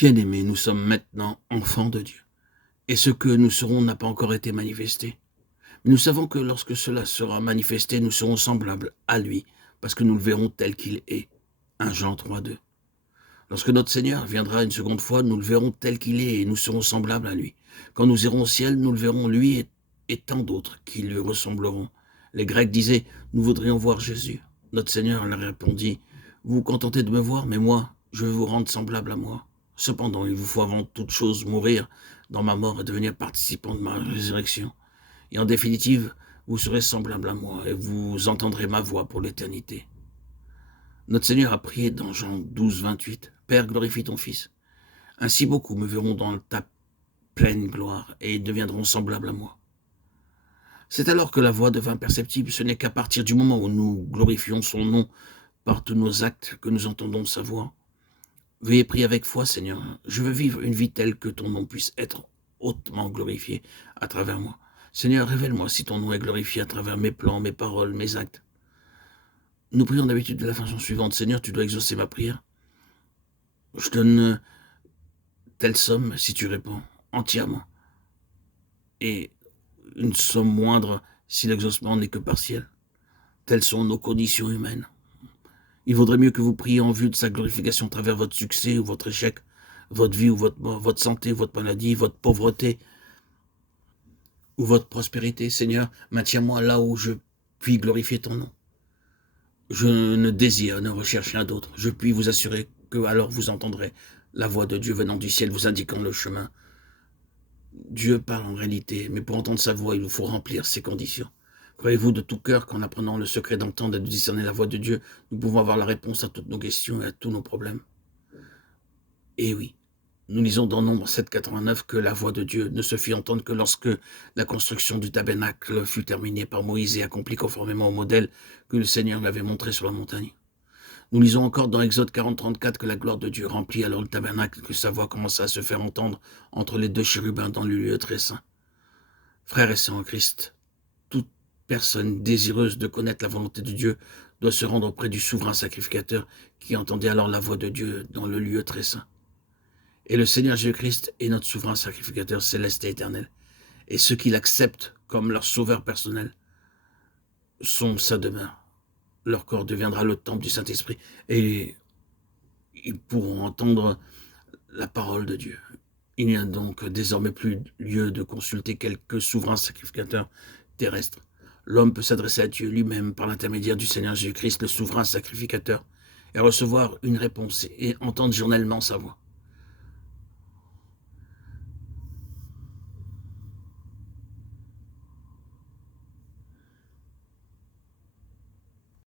Bien-aimés, nous sommes maintenant enfants de Dieu, et ce que nous serons n'a pas encore été manifesté. Mais nous savons que lorsque cela sera manifesté, nous serons semblables à lui, parce que nous le verrons tel qu'il est. 1 Jean 3,2. Lorsque notre Seigneur viendra une seconde fois, nous le verrons tel qu'il est et nous serons semblables à lui. Quand nous irons au ciel, nous le verrons lui et tant d'autres qui lui ressembleront. Les Grecs disaient, nous voudrions voir Jésus. Notre Seigneur leur répondit, vous vous contentez de me voir, mais moi, je veux vous rendre semblable à moi. Cependant, il vous faut avant toute chose mourir dans ma mort et devenir participant de ma résurrection. Et en définitive, vous serez semblable à moi et vous entendrez ma voix pour l'éternité. Notre Seigneur a prié dans Jean 12, 28, « Père, glorifie ton Fils. Ainsi beaucoup me verront dans ta pleine gloire et deviendront semblables à moi. » C'est alors que la voix devint perceptible. Ce n'est qu'à partir du moment où nous glorifions son nom par tous nos actes que nous entendons sa voix. Veuillez prier avec foi, Seigneur. Je veux vivre une vie telle que ton nom puisse être hautement glorifié à travers moi. Seigneur, révèle-moi si ton nom est glorifié à travers mes plans, mes paroles, mes actes. Nous prions d'habitude de la façon suivante. Seigneur, tu dois exaucer ma prière. Je donne telle somme si tu réponds entièrement. Et une somme moindre si l'exaucement n'est que partiel. Telles sont nos conditions humaines. Il vaudrait mieux que vous priez en vue de sa glorification à travers votre succès ou votre échec, votre vie ou votre mort, votre santé, votre maladie, votre pauvreté ou votre prospérité. Seigneur, maintiens-moi là où je puis glorifier ton nom. Je ne désire, ne recherche rien d'autre. Je puis vous assurer que alors vous entendrez la voix de Dieu venant du ciel vous indiquant le chemin. Dieu parle en réalité, mais pour entendre sa voix, il vous faut remplir ces conditions. Croyez-vous de tout cœur qu'en apprenant le secret d'entendre et de discerner la voix de Dieu, nous pouvons avoir la réponse à toutes nos questions et à tous nos problèmes? Et oui, nous lisons dans Nombre 7,89 que la voix de Dieu ne se fit entendre que lorsque la construction du tabernacle fut terminée par Moïse et accomplie conformément au modèle que le Seigneur lui avait montré sur la montagne. Nous lisons encore dans Exode 40,34 que la gloire de Dieu remplit alors le tabernacle, que sa voix commença à se faire entendre entre les deux chérubins dans le lieu très saint. Frères et sœurs en Christ, toute personne désireuse de connaître la volonté de Dieu doit se rendre auprès du souverain sacrificateur qui entendait alors la voix de Dieu dans le lieu très saint. Et le Seigneur Jésus-Christ est notre souverain sacrificateur céleste et éternel. Et ceux qui l'acceptent comme leur sauveur personnel sont sa demeure. Leur corps deviendra le temple du Saint-Esprit et ils pourront entendre la parole de Dieu. Il n'y a donc désormais plus lieu de consulter quelques souverains sacrificateurs terrestres. L'homme peut s'adresser à Dieu lui-même par l'intermédiaire du Seigneur Jésus-Christ, le souverain sacrificateur, et recevoir une réponse et entendre journellement sa voix.